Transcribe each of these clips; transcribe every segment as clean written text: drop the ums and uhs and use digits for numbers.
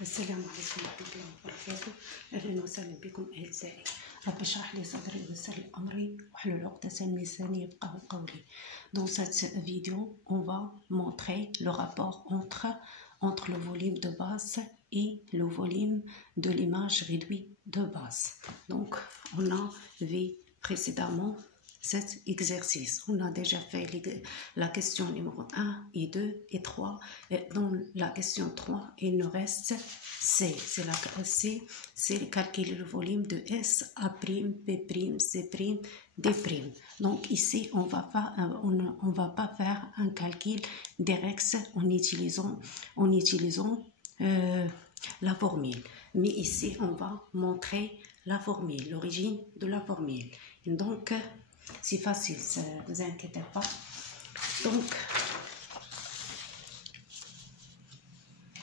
السلام عليكم ورحمة الله وبركاته. أهلا وسهلا بكم أعزائي. رب اشرح لي صدري ويسر لي أمري واحلل عقدة من لساني يفقهوا قولي. Dans cette vidéo, on va montrer le rapport entre le volume de base et le volume de l'image réduite de base. Donc, on a vu précédemment cet exercice. On a déjà fait la question numéro 1 et 2 et 3. Et dans la question 3, il nous reste C. C'est calculer le volume de S, A', B', C', D'. Donc ici, on va pas faire un calcul direct en utilisant la formule. Mais ici, on va montrer la formule, l'origine de la formule. Donc, c'est facile, ne vous inquiétez pas.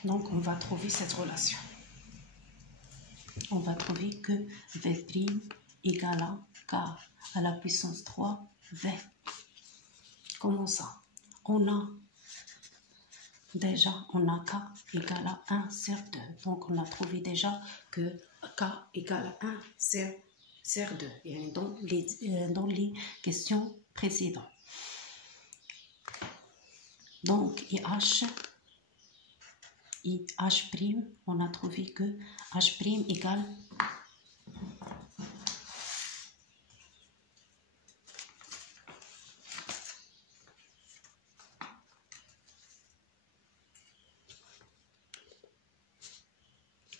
Donc, on va trouver cette relation. On va trouver que V' égale à K à la puissance 3 V. Comment ça? On a K égale à 1 sur 2. Donc, on a trouvé déjà que K égale à 1 sur 2. Et dans les questions précédentes. Donc, IH', on a trouvé que H'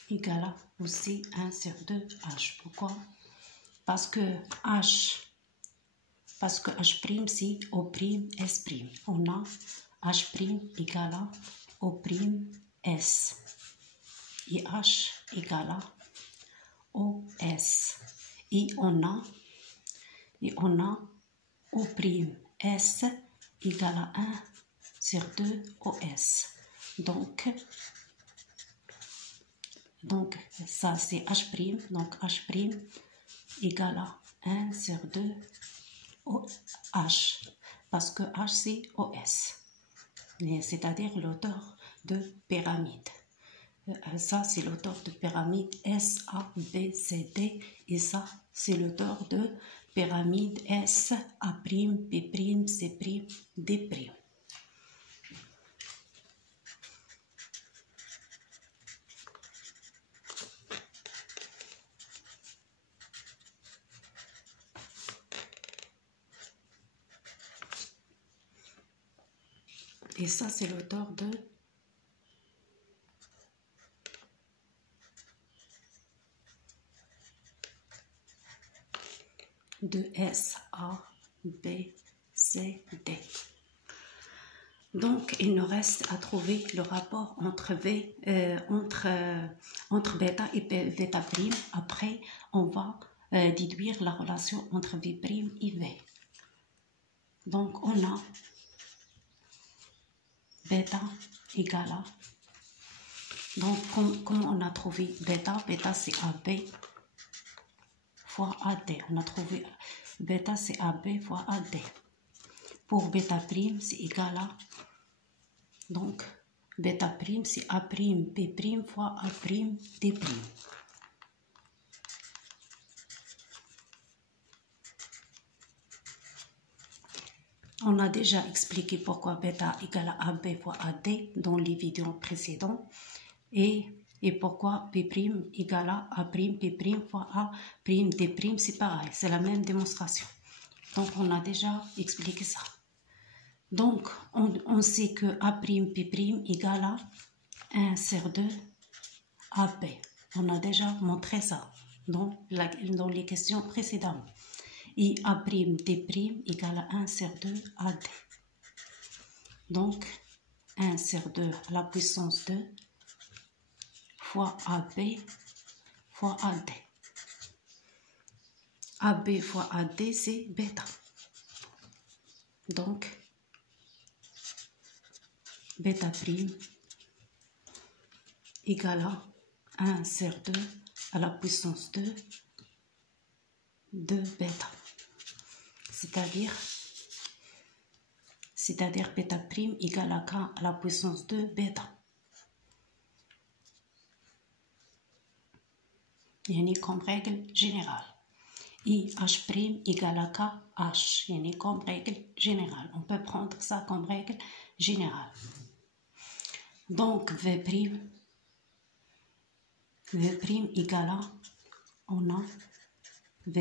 égale à aussi 1 sur 2 H. Pourquoi? Parce que H' c'est O', S'. On a H' égale à O', S. Et H égale à OS. Et on a O', S égale à 1 sur 2 OS. Donc ça c'est H'. Donc H' égale à 1 sur 2 OH. Parce que H c'est OS. C'est-à-dire l'auteur de pyramide. Ça c'est l'auteur de pyramide S, A, B, C, D. Et ça c'est l'auteur de pyramide S, A', B', C', D'. Et ça, c'est l'auteur de S, A, B, C, D. Donc, il nous reste à trouver le rapport entre bêta et bêta'. Après, on va déduire la relation entre V' et V. Donc, on a bêta égale à... Donc, comment on a trouvé bêta? Bêta, c'est AB fois AD. On a trouvé bêta, c'est AB fois AD. Pour bêta', c'est égal à... Donc, bêta', c'est A', B' fois A', D'. On a déjà expliqué pourquoi bêta égale à AB fois AD dans les vidéos précédentes et pourquoi B' égale à A', B' fois A', D', c'est pareil, c'est la même démonstration. Donc, on a déjà expliqué ça. Donc, on sait que A', B' égale à 1 sur 2 AB. On a déjà montré ça dans les questions précédentes. Et A', D' égale à 1 sur 2 AD. Donc, 1 sur 2 à la puissance 2 fois AB fois AD. AB fois AD, c'est bêta. Donc, bêta' égale à 1 sur 2 à la puissance 2 de bêta. C'est-à-dire bêta' égale à K à la puissance 2 bêta. يعني comme règle générale. IH' égale à KH, يعني comme règle générale. On peut prendre ça comme règle générale. Donc V' égale à, on a V'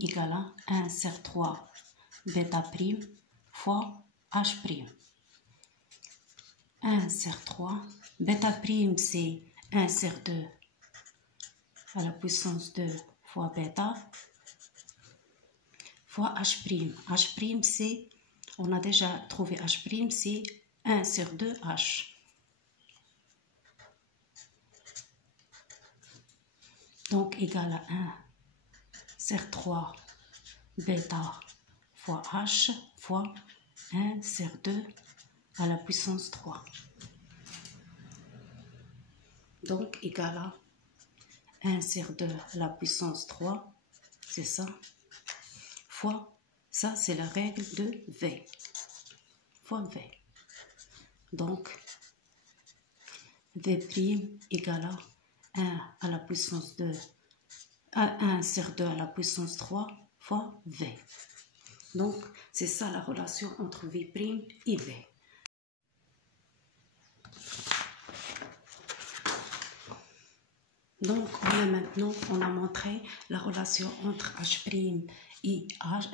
égale à 1 sur 3 bêta prime fois H'. 1 sur 3, bêta prime c'est 1 sur 2 à la puissance 2 fois bêta fois H'. H' c'est, on a déjà trouvé H', c'est 1 sur 2 H. Donc égal à 1 sur 3 bêta fois H fois 1 sur 2 à la puissance 3. Donc égal à 1 sur 2 à la puissance 3, c'est ça, fois, ça c'est la règle de V, fois V. Donc V' égale à 1 à la puissance 2, à 1 sur 2 à la puissance 3 fois V. Donc c'est ça la relation entre V' et V. Donc maintenant on a montré la relation entre H' et H.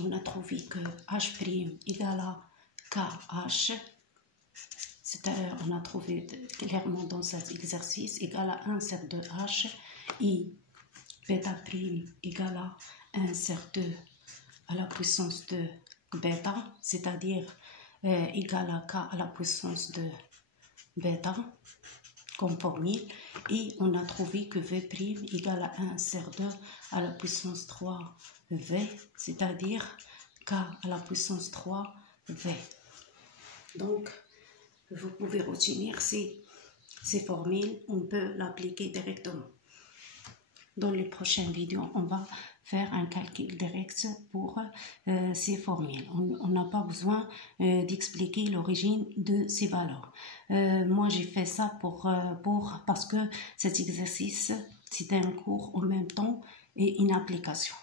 On a trouvé que H' égale à KH. On a trouvé clairement dans cet exercice égal à 1 sur 2H et bêta prime égale à 1 sur 2 à la puissance de bêta, c'est-à-dire égal à K à la puissance de bêta comme formule, et on a trouvé que V' égale à 1 sur 2 à la puissance 3 V, c'est-à-dire K à la puissance 3 V. Donc vous pouvez retenir ces formules, on peut l'appliquer directement. Dans les prochaines vidéos, on va faire un calcul direct pour ces formules. On n'a pas besoin d'expliquer l'origine de ces valeurs. Moi, j'ai fait ça parce que cet exercice, c'est un cours en même temps et une application.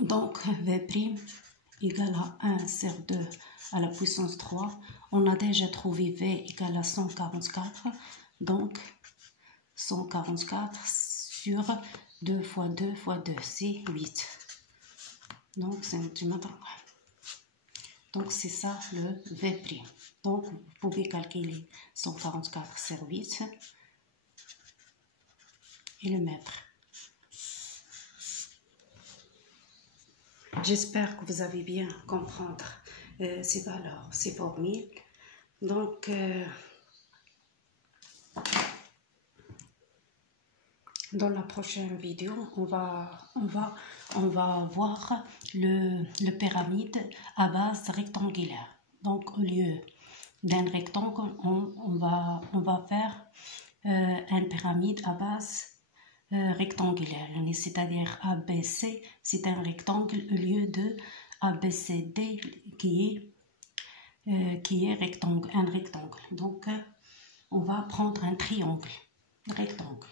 Donc, V' égale à 1 sur 2 à la puissance 3. On a déjà trouvé V égale à 144. Donc, 144 sur 2 fois 2 fois 2, c'est 8. Donc, centimètres. Donc, c'est ça le V'. Donc, vous pouvez calculer 144 sur 8 et le mettre. J'espère que vous avez bien comprendre ces valeurs, ces formules. Donc, dans la prochaine vidéo, on va voir le pyramide à base rectangulaire. Donc, au lieu d'un rectangle, on va faire une pyramide à base rectangulaire. C'est-à-dire ABC, c'est un rectangle au lieu de ABCD qui est rectangle, un rectangle. Donc, on va prendre un triangle rectangle.